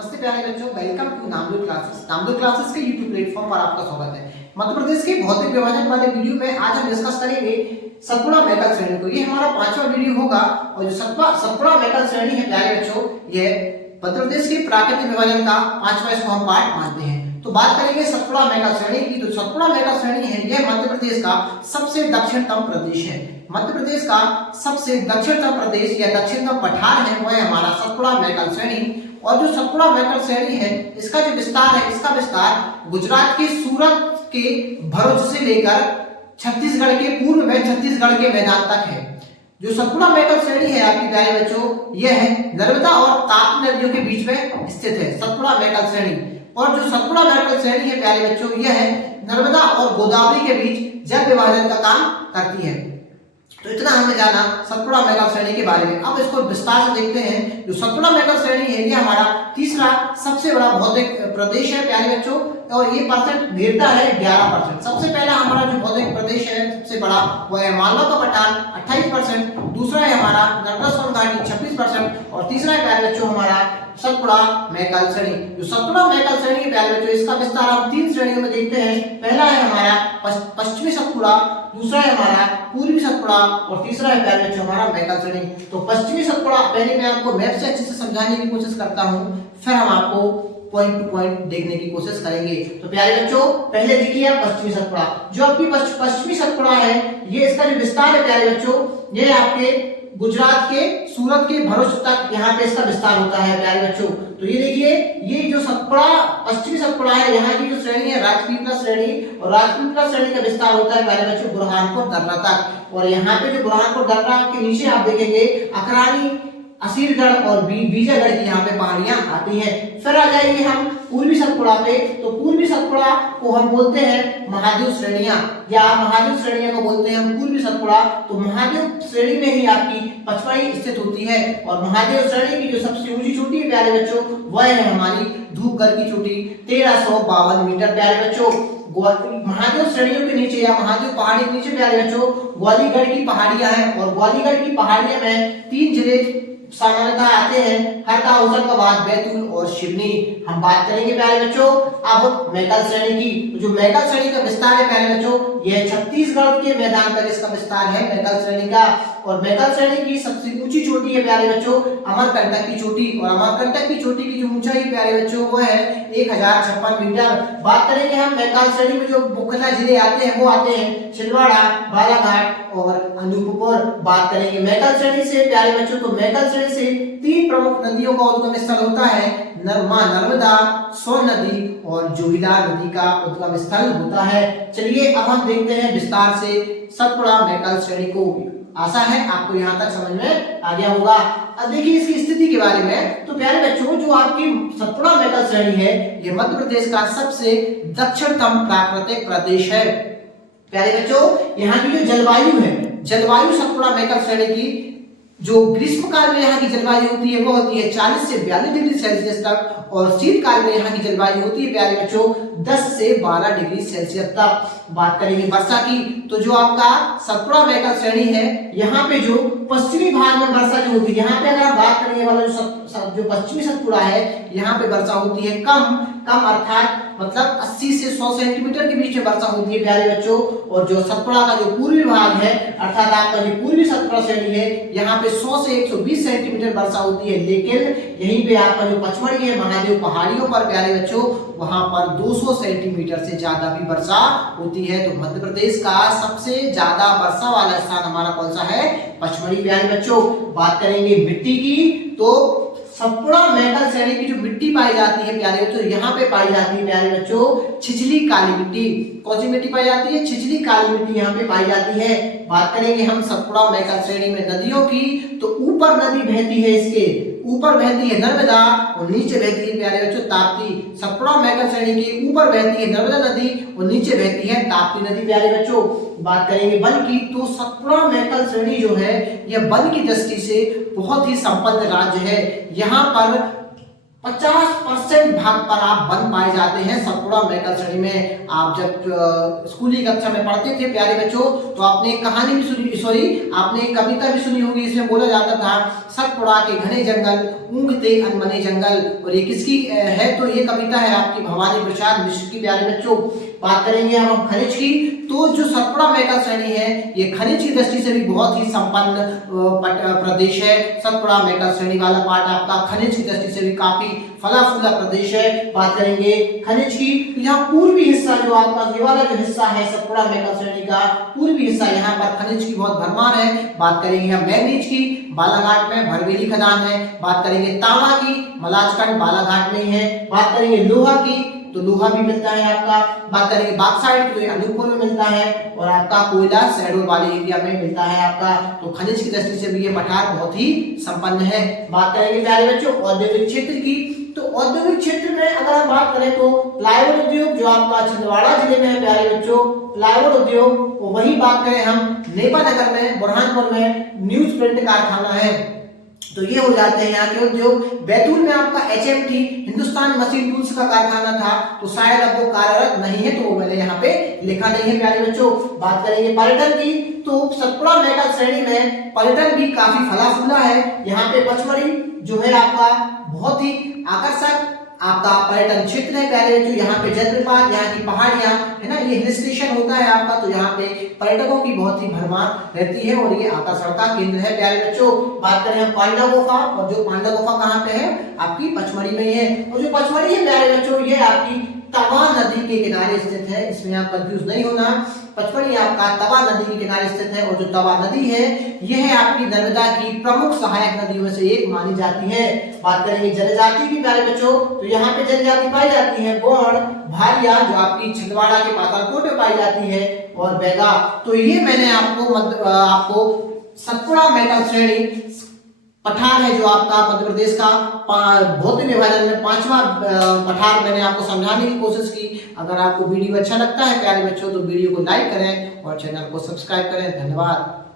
नमस्ते प्यारे बच्चों, welcome to Namdev classes. Namdev classes के यूट्यूब प्लेटफॉर्म पर आपका स्वागत है। मध्य प्रदेश के भौतिक विभाजन वाले वीडियो में आज हम डिस्कस करेंगे सतपुड़ा मैकल श्रेणी को। ये हमारा 5वां वीडियो होगा और जो सतपुड़ा मैकल श्रेणी है प्यारे बच्चों, ये मध्य प्रदेश के प्राकृतिक विभाजन का 5वां इसको हम पार्ट मानते हैं। तो बात करेंगे सतपुड़ा मैकल श्रेणी की। तो सतपुड़ा मैकल श्रेणी है, यह मध्य प्रदेश का सबसे दक्षिणतम प्रदेश है। मध्य प्रदेश का सबसे दक्षिणतम प्रदेश या दक्षिणतम पठार है वह हमारा सतपुड़ा मैकल श्रेणी। और जो सतपुड़ा मैकल श्रेणी है, इसका जो विस्तार है, इसका विस्तार गुजरात के सूरत के भरूच से लेकर छत्तीसगढ़ के पूर्व में छत्तीसगढ़ के मैदान तक है। जो सतपुड़ा मैकल श्रेणी है आपके प्यारे बच्चों, यह है नर्मदा और ताप्ती नदियों के बीच में स्थित है सतपुड़ा मैकल श्रेणी। और जो सतपुड़ा मैकल श्रेणी है प्यारे बच्चों, यह है नर्मदा और गोदावरी के बीच जल विभाजन का काम करती है। तो इतना हमने जाना सतपुड़ा मैकल श्रेणी के बारे में। अब इसको विस्तार से देखते हैं। जो सतपुड़ा मैकल श्रेणी है, यह हमारा तीसरा सबसे बड़ा भौतिक प्रदेश है प्यारे बच्चों, और ये परसेंट घेरता है 11%। सबसे पहला हमारा जो भौतिक प्रदेश है सबसे बड़ा वह है मालवा का पठार 28%, दूसरा है हमारा नर्मदा सोन घाटी 26% और तीसरा है प्यारे बच्चों हमारा सतपुड़ा मैकल श्रेणी। जो सतपुड़ा मैकल श्रेणी है प्यारे बच्चों, इसका विस्तार हम 3 श्रेणियों में देखते हैं। पहला है हमारा पश्चिमी सतपुड़ा, दूसरा है हमारा पूर्वी सतपुड़ा और तीसरा है प्यारे बच्चों हमारा मैकल श्रेणी। तो पश्चिमी सतपुड़ा पहले मैं आपको मैप से अच्छे से समझाने की कोशिश करता हूं, फिर हम आपको पॉइंट टू पॉइंट देखने की कोशिश करेंगे। तो प्यारे बच्चों पहले देखिए आप पश्चिमी सतपुड़ा। जो आपकी पश्चिमी सतपुड़ा है, ये इसका जो विस्तार है प्यारे बच्चों, ये आपके गुजरात के सूरत के भरूच तक यहाँ पे इसका विस्तार होता है प्यारे बच्चों। तो ये देखिए, ये जो सतपुड़ा पश्चिमी सतपुड़ा है, यहाँ की जो श्रेणी है राजपीपला श्रेणी, और राजपीपला श्रेणी का विस्तार होता है प्यारे बच्चों बुरहानपुर दर्रा तक। और यहाँ पे जो बुरहानपुर दर्रा के नीचे आप देखेंगे अकरानी, असीरगढ़ और बीजागढ़ की यहाँ पे पहाड़ियां आती हैं। फिर आ जाएंगे हम पूर्वी सतपुड़ा पे। तो पूर्वी सतपुड़ा को हम बोलते हैं महादेव श्रेणियां, या महादेव श्रेणियां को बोलते हैं हम पूर्वी सतपुड़ा। तो महादेव श्रेणी में ही आपकी पचमढ़ी स्थित होती है। और महादेव श्रेणी की जो सबसे ऊंची चोटी है प्यारे बच्चों, वह है हमारी धूपगढ़ की चोटी 1352 मीटर प्यारे बच्चों। महादेव श्रेणियों के नीचे या महादेव पहाड़ी के नीचे प्यारे बच्चों ग्वालीगढ़ की पहाड़ियां हैं। और ग्वालीगढ़ की पहाड़ियों में 3 जिले सामान्यतः आते हैं, हरदा, होशंगाबाद, बैतूल और सिवनी। हम बात करेंगे प्यारे बच्चों अब मैकल श्रेणी की। जो मैकल श्रेणी का विस्तार है प्यारे बच्चों, यह छत्तीसगढ़ के मैदान तक इसका विस्तार है मैकल श्रेणी का। और मैकल श्रेणी की सबसे ऊंची चोटी है प्यारे बच्चों अमरकंटक की चोटी। और अमरकंटक की चोटी की जो ऊंचाई प्यारे बच्चों वो है 1056 मीटर। बात करेंगे हम मैकल श्रेणी में जो मुख्यतः जिले आते हैं, वो आते हैं छिंदवाड़ा, बालाघाट और अनूपपुर। बात करेंगे मैकल श्रेणी से प्यारे बच्चों, तो मैकल श्रेणी से 3 प्रमुख नदियों का उद्गम स्थल होता है, नर्मदा, सोन नदी और जोगीदार नदी का उद्गम स्थल होता है। चलिए अब हम देखते हैं विस्तार से सतपुड़ा मैकल श्रेणी को। आशा है आपको यहाँ तक समझ में आ गया होगा। अब देखिए इसकी स्थिति के बारे में। तो प्यारे बच्चों जो आपकी सतपुड़ा मैकल श्रेणी है, ये मध्य प्रदेश का सबसे दक्षिणतम प्राकृतिक प्रदेश है प्यारे बच्चों। यहाँ की जो जलवायु है, जलवायु सतपुड़ा मैकल श्रेणी की जो ग्रीष्म काल में यहाँ की जलवायु होती है वो होती है 40 से 42 डिग्री सेल्सियस तक, और शीतकाल में यहाँ की जलवायु होती है प्यारे बच्चों 10 से 12 डिग्री सेल्सियस तक। बात करेंगे वर्षा की। तो जो आपका सतपुड़ा मैकल श्रेणी है, यहाँ पे जो पश्चिमी भाग में वर्षा जो होती है, यहाँ पे अगर आप बात करेंगे वाला जो पश्चिमी सतपुड़ा है, यहाँ पे वर्षा होती है कम अर्थात मतलब 80 से 100 सेंटीमीटर के बीच में वर्षा होती है प्यारे बच्चों। और जो सतपुड़ा का जो पूर्वी भाग है अर्थात आपका जो पूर्वी सतपुड़ा श्रेणी है, यहाँ पे 100 से 120 सेंटीमीटर वर्षा होती है। लेकिन यहीं पे आपका जो पचमढ़ी है महादेव पहाड़ियों पर प्यारे बच्चों, वहां पर 200 सेंटीमीटर से ज्यादा भी वर्षा होती है। तो मध्य प्रदेश का सबसे ज्यादा वर्षा वाला स्थान हमारा कौन सा है? पचमढ़ी प्यारे बच्चों। बात करेंगे मिट्टी की। तो सतपुड़ा मैकल श्रेणी की जो मिट्टी पाई जाती है प्यारे बच्चों, यहाँ पे पाई जाती है प्यारे बच्चों छिछली काली मिट्टी। कौन सी मिट्टी पाई जाती है? छिछली काली मिट्टी यहाँ पे पाई जाती है। बात करेंगे हम सतपुड़ा मैकल श्रेणी में नदियों की। तो ऊपर नदी बहती है, इसके ऊपर बहती है नर्मदा और नीचे बहती है प्यारे बच्चों ताप्ती। सतपुड़ा मैकल श्रेणी के ऊपर बहती है नर्मदा नदी और नीचे बहती है ताप्ती नदी प्यारे बच्चों। बात करेंगे वन की। तो सतपुड़ा मैकल श्रेणी जो है, यह वन की दृष्टि से बहुत ही संपन्न राज्य है। यहाँ पर 50% भाग पर आप बन पाए जाते हैं सतपुड़ा मैकल श्रेणी में। आप जब स्कूली कक्षा में पढ़ते थे प्यारे बच्चों, तो आपने कहानी भी सुनी, सॉरी आपने कविता भी सुनी होगी। इसमें बोला जाता था सतपुड़ा के घने जंगल ऊँघते अनमने जंगल। और ये किसकी है? तो ये कविता है आपकी भवानी प्रसाद मिश्र की प्यारे बच्चों। बात करेंगे हम खनिज की, तो जो सतपुड़ा मैकल श्रेणी है ये खनिज की दृष्टि से भी बहुत ही संपन्न प्रदेश है। सतपुड़ा मैकल श्रेणी वाला पार्ट आपका खनिज की दृष्टि से भी काफी फला फूला प्रदेश है। बात करेंगे खनिज की, तो यहाँ पूर्वी हिस्सा जो आपका ये वाला जो हिस्सा है सतपुड़ा मैकल श्रेणी का पूर्वी हिस्सा, यहाँ पर खनिज की बहुत भरमार है। बात करेंगे हम मैग्नीज की, बालाघाट में भरवेली खदान है। बात करेंगे तांबा की, मलाजखंड बालाघाट में ही है। बात करेंगे लोहा की, तो लोहा भी मिलता है आपका। बात करेंगे बॉक्साइट, तो ये अनूपपुर में मिलता है। और आपका कोयला शहडोल वाले एरिया में मिलता है आपका। तो खनिज की दृष्टि से भी ये पठार बहुत ही संपन्न है। बात करेंगे प्यारे बच्चों औद्योगिक क्षेत्र की, तो औद्योगिक क्षेत्र में अगर हम बात करें तो प्लाईवुड उद्योग जो आपका छिंदवाड़ा जिले में है प्यारे बच्चों, प्लाईवुड उद्योग। वही बात करें हम नेपा नगर में, बुरहानपुर में न्यूज प्रिंट कारखाना है। तो ये हो जाते हैं यहाँ के उद्योग। बैतूल में आपका HMT हिंदुस्तान मशीन टूल्स का कारखाना था, तो शायद अब वो कार्यरत नहीं है, तो वो मैंने यहाँ पे लिखा नहीं है प्यारे बच्चों। बात करेंगे पर्यटन की, तो सतपुड़ा मैकल श्रेणी में पर्यटन भी काफी फला फूला है। यहाँ पे पचमढ़ी जो है आपका बहुत ही आकर्षक आपका पर्यटन क्षेत्र है प्यारे बच्चों। यहाँ पे जलप्रपात, यहाँ की पहाड़ियां है ना, ये हिल स्टेशन होता है आपका। तो यहाँ पे पर्यटकों की बहुत ही भरमार रहती है और ये आकर्षण का केंद्र है प्यारे बच्चों। बात करें हम पांडा गुफा, और जो पांडा गुफा कहाँ पे है? आपकी पचमढ़ी में ही है। और जो पचमढ़ी है प्यारे बच्चों ये आपकी तवा नदी के किनारे स्थित है, इसमें आप कंफ्यूज नहीं होना। पचमढ़ी आपका तवा नदी के किनारे स्थित है। और जो तवा नदी है यह है आपकी नर्मदा की प्रमुख सहायक नदियों में से एक मानी जाती है। बात करेंगे जनजाति की प्यारे बच्चों, तो यहाँ पे जनजाति पाई जाती है गोंड, भारिया जो आपकी छिंदवाड़ा के पातालकोट में पाई जाती है, और बैगा। तो ये मैंने आपको सतपुड़ा मैकल श्रेणी पठार है जो आपका मध्य प्रदेश का भौतिक विभाजन में 5वां पठार मैंने आपको समझाने की कोशिश की। अगर आपको वीडियो अच्छा लगता है प्यारे बच्चों तो वीडियो को लाइक करें और चैनल को सब्सक्राइब करें। धन्यवाद।